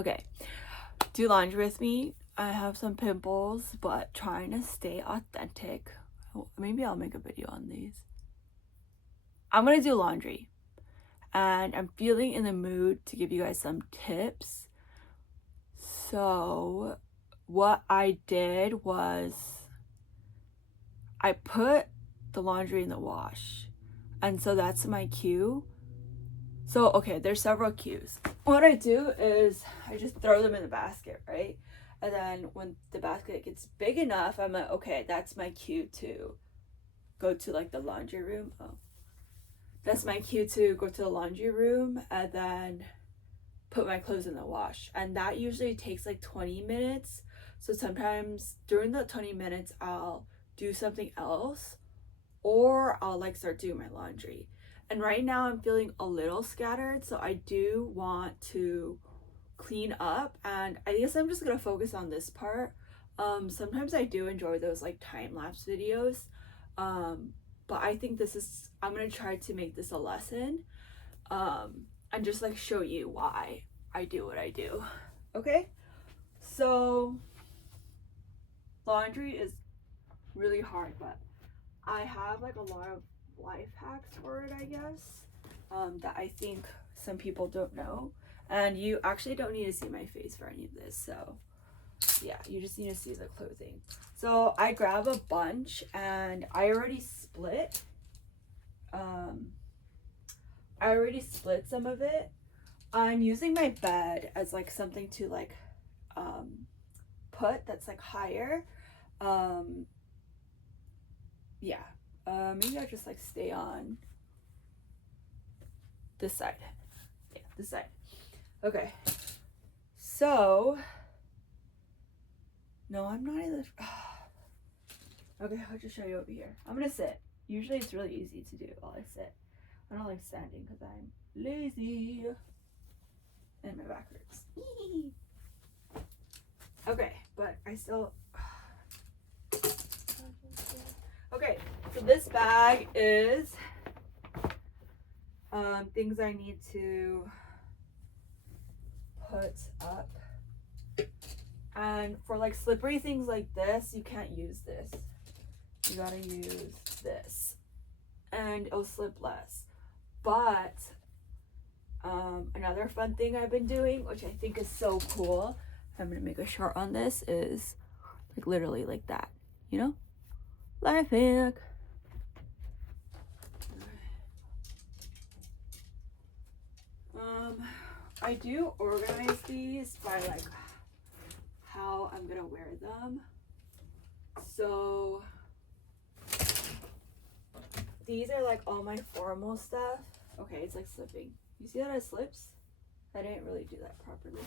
Okay, do laundry with me. I have some pimples, but trying to stay authentic. Maybe I'll make a video on these. I'm gonna do laundry, and I'm feeling in the mood to give you guys some tips. So, what I did was I put the laundry in the wash, and so that's my cue. So, okay, there's several cues. What I do is I just throw them in the basket, right? And then when the basket gets big enough, I'm like, okay, that's my cue to go to like the laundry room. Oh, that's my cue to go to the laundry room and then put my clothes in the wash. And that usually takes like 20 minutes. So sometimes during the 20 minutes, I'll do something else or I'll like start doing my laundry. And right now I'm feeling a little scattered, so I do want to clean up, and I guess I'm just gonna focus on this part. Sometimes I do enjoy those like time-lapse videos, but I think I'm gonna try to make this a lesson, and just like show you why I do what I do. Okay, so laundry is really hard, but I have like a lot of life hacks for it, I guess, that I think some people don't know. And you actually don't need to see my face for any of this. So yeah, you just need to see the clothing. So I grab a bunch and I already split. I already split some of it. I'm using my bed as like something to like put that's like higher. Um, yeah. Maybe I'll just like stay on this side. Yeah, this side. Okay. So, no, I'm not in the. Okay, I'll just show you over here. I'm gonna sit. Usually it's really easy to do while I sit. I don't like standing because I'm lazy. And my back hurts. Okay, but I still. Okay, so this bag is things I need to put up. And for like slippery things like this, you can't use this. You gotta use this. And it'll slip less. But another fun thing I've been doing, which I think is so cool, I'm gonna make a short on this, is like literally like that, you know? Life hack. I do organize these by like how I'm gonna wear them. So these are like all my formal stuff. Okay, it's like slipping. You see that it slips? I didn't really do that properly.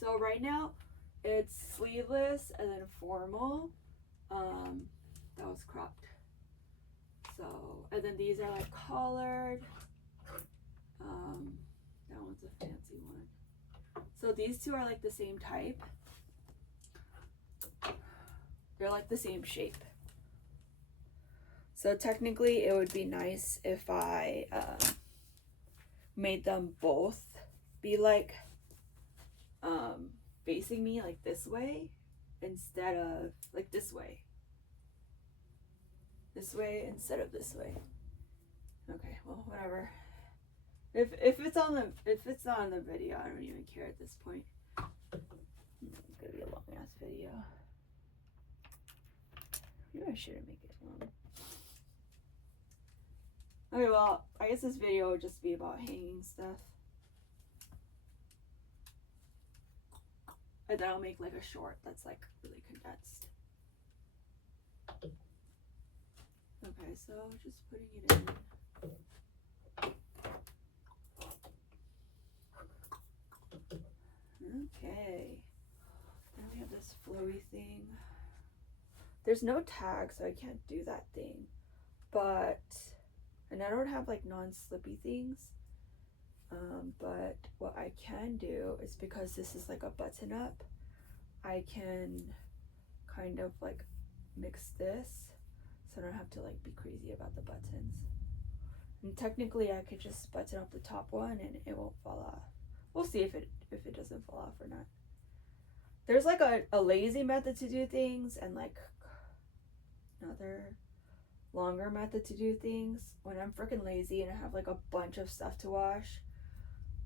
So right now it's sleeveless and then formal. That was cropped. So, and then these are like collared. That one's a fancy one. So these two are like the same type. They're like the same shape. So technically it would be nice if I made them both be like facing me like this way instead of like this way. This way instead of this way. Okay, well, whatever. If it's not on the video, I don't even care at this point. It's gonna be a long ass video. Maybe I shouldn't make it long. Okay, well, I guess this video would just be about hanging stuff. And then I'll make like a short that's like really condensed. Okay, so just putting it in. Okay. Then we have this flowy thing. There's no tag, so I can't do that thing. But, and I don't have like non-slippy things. But what I can do is, because this is like a button up, I can kind of like mix this so I don't have to like be crazy about the buttons. And technically I could just button up the top one and it won't fall off. We'll see if it doesn't fall off or not. There's like a lazy method to do things and like another longer method to do things. When I'm freaking lazy and I have like a bunch of stuff to wash,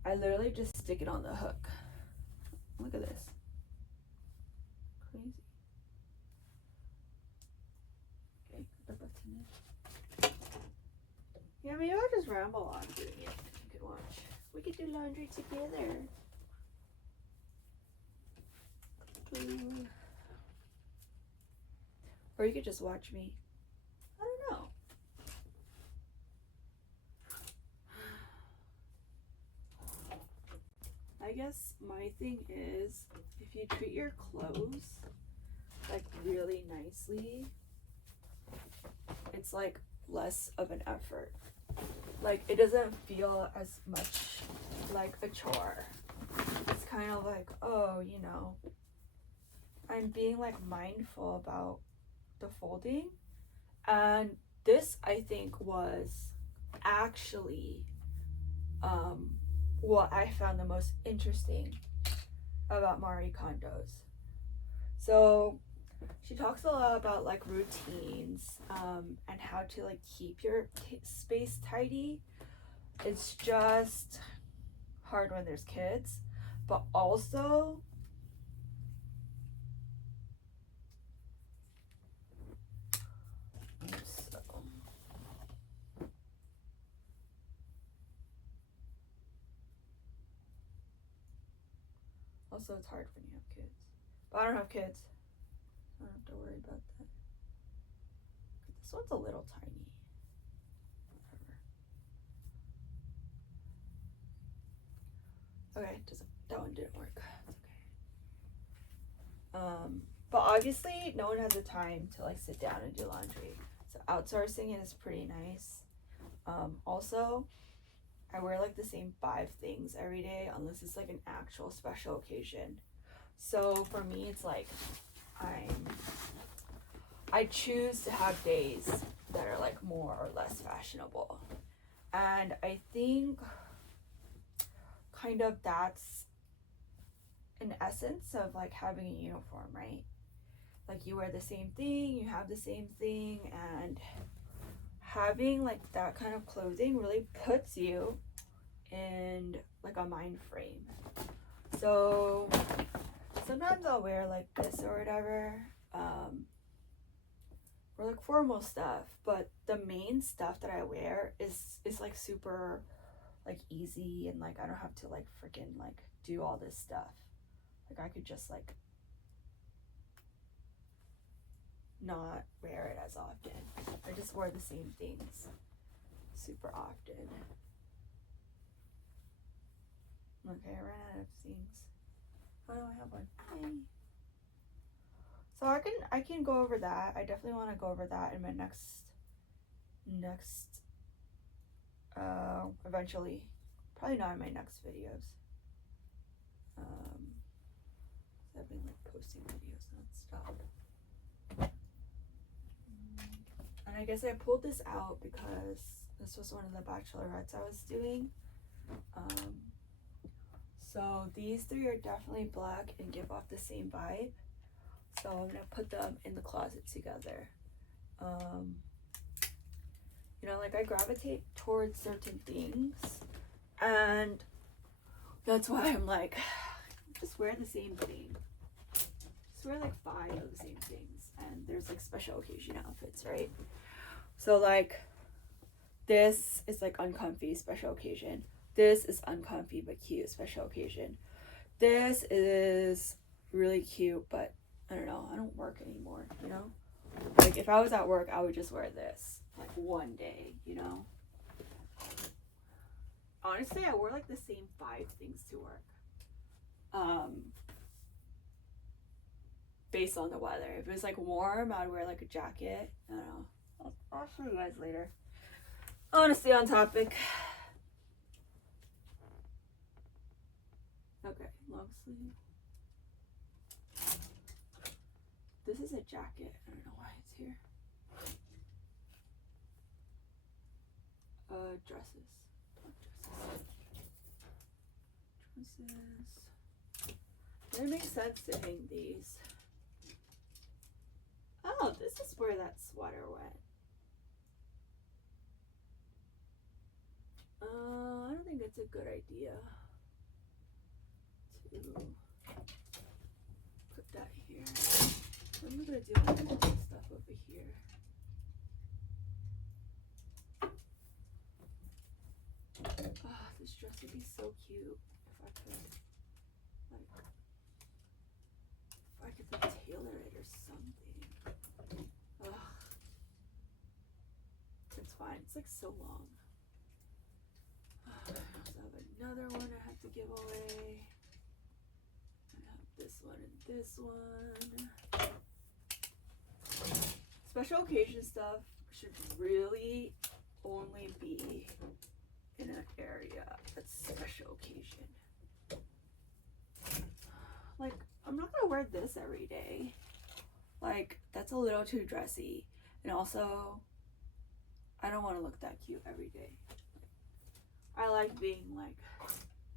I literally just stick it on the hook. Look at this. Crazy. Okay, put the button in. Yeah, maybe I'll just ramble on doing it. You could watch. We could do laundry together. Or you could just watch me. I don't know. I guess my thing is, if you treat your clothes like really nicely, it's like less of an effort. Like it doesn't feel as much like a chore. It's kind of like, oh, you know, I'm being like mindful about the folding. And this, I think, was actually what I found the most interesting about Marie Kondo's. So she talks a lot about like routines and how to like keep your space tidy. It's just hard when there's kids, but also it's hard when you have kids. But I don't have kids. I don't have to worry about that. This one's a little tiny. Whatever. Okay, that one didn't work. It's okay. But obviously no one has the time to like sit down and do laundry. So outsourcing it is pretty nice. Also, I wear like the same 5 things every day unless it's like an actual special occasion. So for me, it's like I choose to have days that are like more or less fashionable. And I think kind of that's an essence of like having a uniform, right? Like you wear the same thing, you have the same thing, and having like that kind of clothing really puts you in like a mind frame. So sometimes I'll wear like this or whatever, or like formal stuff, but the main stuff that I wear is like super like easy, and like I don't have to like freaking like do all this stuff. Like I could just like not wear it as often. I just wear the same things super often. Okay, I ran out of things. Oh no, I have one. Yay. So I can go over that. I definitely want to go over that in my next eventually. Probably not in my next videos. I've been like posting videos nonstop. And I guess I pulled this out because this was one of the bachelorettes I was doing. So these 3 are definitely black and give off the same vibe. So I'm gonna put them in the closet together. You know, like I gravitate towards certain things, and that's why I'm like, just wear the same thing. Just wear like 5 of the same things, and there's like special occasion outfits, right? So like this is like uncomfy, special occasion. This is uncomfy but cute, special occasion. This is really cute, but I don't know, I don't work anymore, you know? Like if I was at work, I would just wear this like one day, you know? Honestly, I wore like the same 5 things to work. Based on the weather. If it was like warm, I'd wear like a jacket. I don't know. I'll show you guys later. Honestly, on topic. Okay, long sleeve. This is a jacket. I don't know why it's here. Dresses. Which one's pieces. It makes sense to hang these. Oh, this is where that sweater went. I don't think it's a good idea to put that here. What am I gonna do with all this stuff over here? Oh, this dress would be so cute if I could, like, tailor it or something. Ugh. It's fine. It's like so long. I also have another one I have to give away. I have this one and this one. Special occasion stuff should really only be in an area that's special occasion. Like, I'm not gonna wear this every day. Like, that's a little too dressy. And also, I don't want to look that cute every day. I like being, like,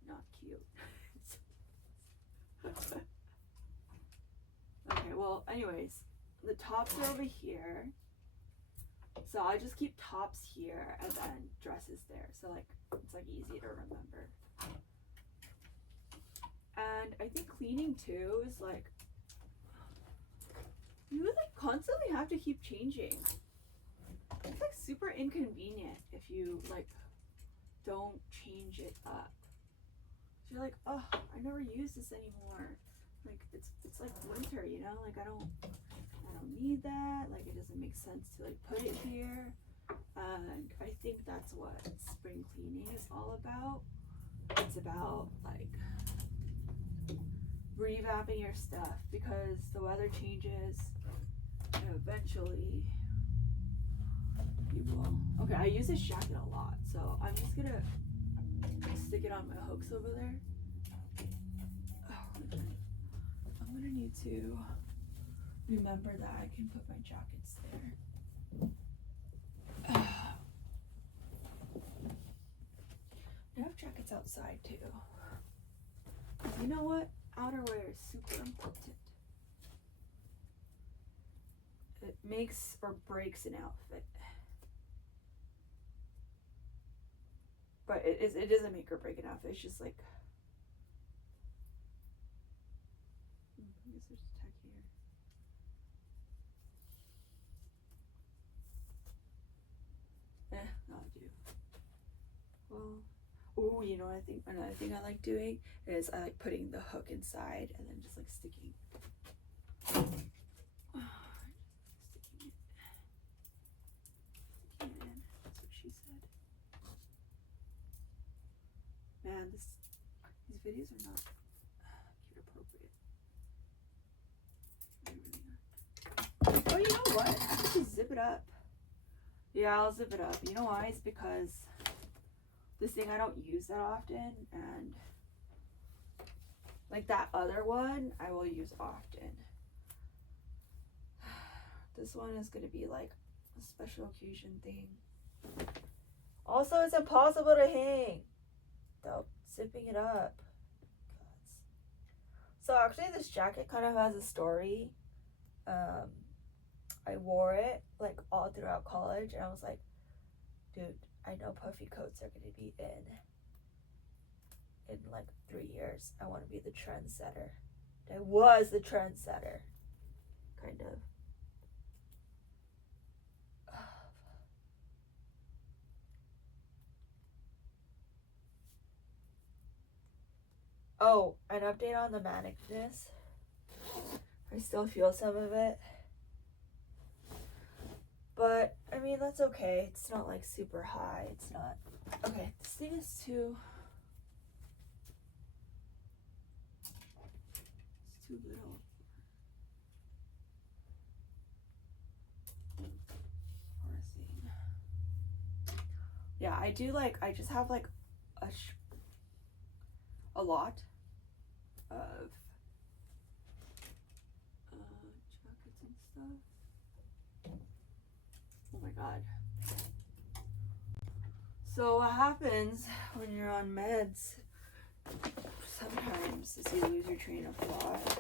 not cute. Okay, well, anyways, the tops are over here. So I just keep tops here and then dresses there. So, like, it's, like, easy to remember. And I think cleaning, too, is, like, you would, like, constantly have to keep changing. It's, like, super inconvenient if you, like, don't change it up. So you're like, oh, I never use this anymore. Like, it's like winter, you know? Like, I don't need that. Like, it doesn't make sense to, like, put it here. And I think that's what spring cleaning is all about. It's about, like, revamping your stuff because the weather changes and eventually you will. Okay, I use this jacket a lot, so I'm just gonna stick it on my hooks over there. Oh, I'm gonna need to remember that I can put my jackets there. I have jackets outside too. You know what? Outerwear is super important. It makes or breaks an outfit. But it doesn't make or break an outfit. It's just like, I guess there's a tag here. That'll do. Well, oh, you know what I think? Another thing I like doing is I like putting the hook inside and then just like sticking. Sticking it. That's what she said. Man, these videos are not kid appropriate. They're really not. Oh, you know what? I have to zip it up. Yeah, I'll zip it up. You know why? It's because this thing I don't use that often, and like that other one I will use often. This one is gonna be like a special occasion thing. Also, it's impossible to hang without zipping it up. So actually this jacket kind of has a story. I wore it like all throughout college and I was like, dude, I know puffy coats are gonna be in like 3 years. I want to be the trendsetter. I was the trendsetter, kind of. Oh, an update on the manicness. I still feel some of it. But, I mean, that's okay. It's not like super high. It's not. Okay, this thing is too. It's too little. For a scene. Yeah, I do like. I just have like a lot of jackets and stuff. Oh my god. So what happens when you're on meds, sometimes is you lose your train of thought.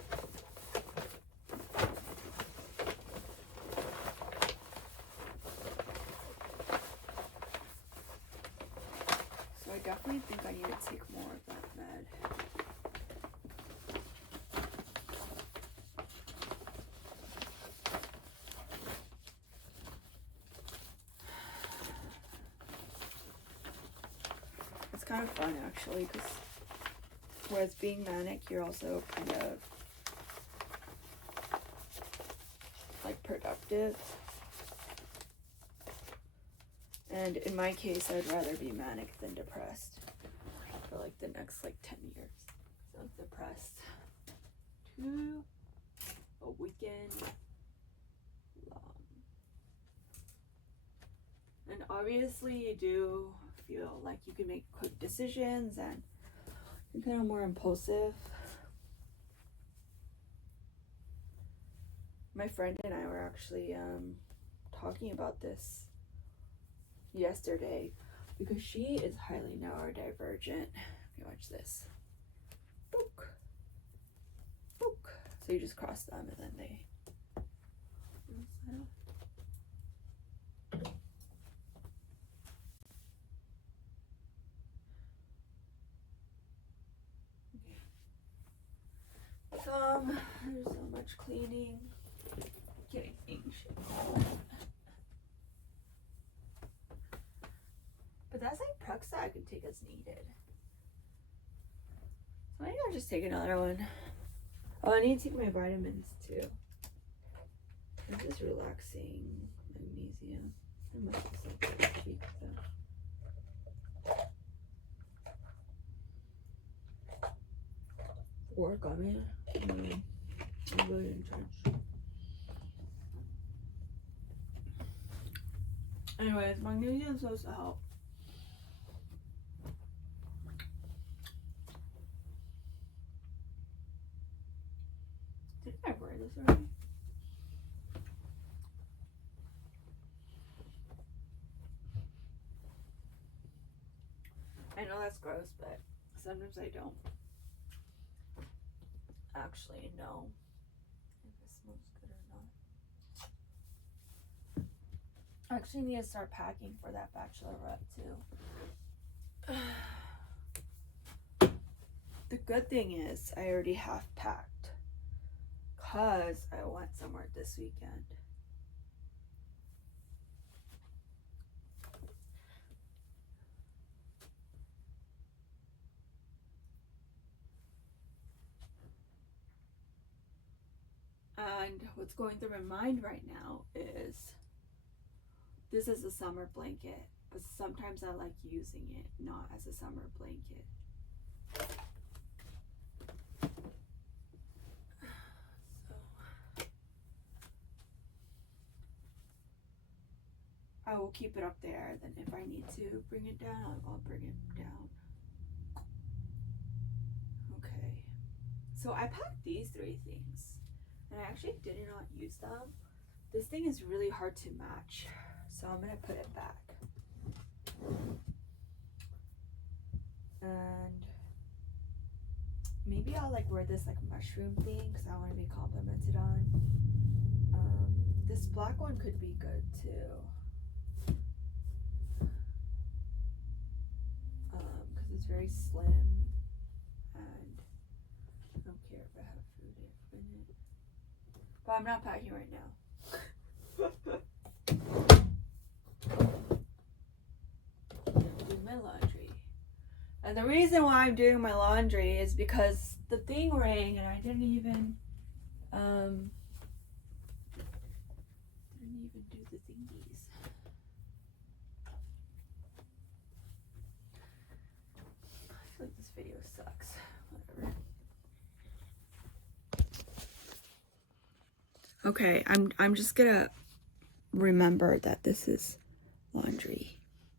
So I definitely think I need to take more of that med. It's kind of fun actually, because whereas being manic, you're also kind of like productive. And in my case, I'd rather be manic than depressed for like the next like 10 years. So depressed to a weekend long. And obviously you do feel like you can make quick decisions and you're kind of more impulsive. My friend and I were actually talking about this yesterday because she is highly neurodivergent. You watch this. Book. Book. So you just cross them and then they. There's so much cleaning. Getting anxious. But that's like Prexa I can take as needed. So maybe I'll just take another one. Oh, I need to take my vitamins too. This is relaxing magnesium. I might just like tweak that. Work on it. I'm really intense. Anyways, magnesium is supposed to help. Did I wear this already? I know that's gross, but sometimes I don't actually know if it smells good or not. I actually need to start packing for that bachelorette too. The good thing is I already have packed because I went somewhere this weekend. And what's going through my mind right now is this is a summer blanket, but sometimes I like using it not as a summer blanket. So I will keep it up there, then if I need to bring it down, I'll bring it down. Okay, so I packed these 3 things and I actually did not use them. This thing is really hard to match, so I'm gonna put it back. And maybe I'll like wear this like mushroom thing because I want to be complimented on. This black one could be good too. Because it's very slim and I don't care if I have food in it. But I'm not packing right now. Do my laundry. And the reason why I'm doing my laundry is because the thing rang and I didn't even do the thingies. I feel like this video sucks. Whatever. Okay, I'm just gonna remember that this is laundry.